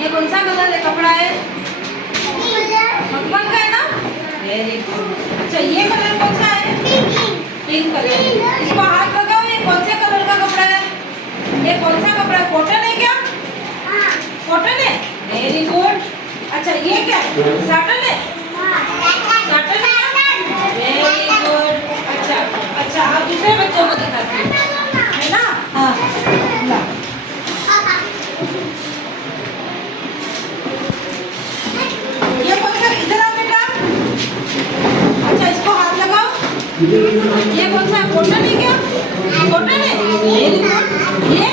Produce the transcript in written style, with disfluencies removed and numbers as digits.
ये कौन सा कलर है कपड़ा है? मखमल का है ना? Very good. अच्छा ये कलर कौन सा है? Pink colour. इसको हाथ लगाओ, ये कौन से कलर का कपड़ा है? ये कौन सा कपड़ा है? कॉटन है क्या? कॉटन है। Very good. अच्छा ये क्या है? साटन है? साटन है क्या? Very good. अच्छा अच्छा, आप दूसरे बच्चों को दिखाते है ना? हाँ ला। ये कौन सा, इधर आओ बेटा। अच्छा इसको हाथ लगाओ। ये कौन सा, कॉटन है क्या? कॉटन है। Very good. ये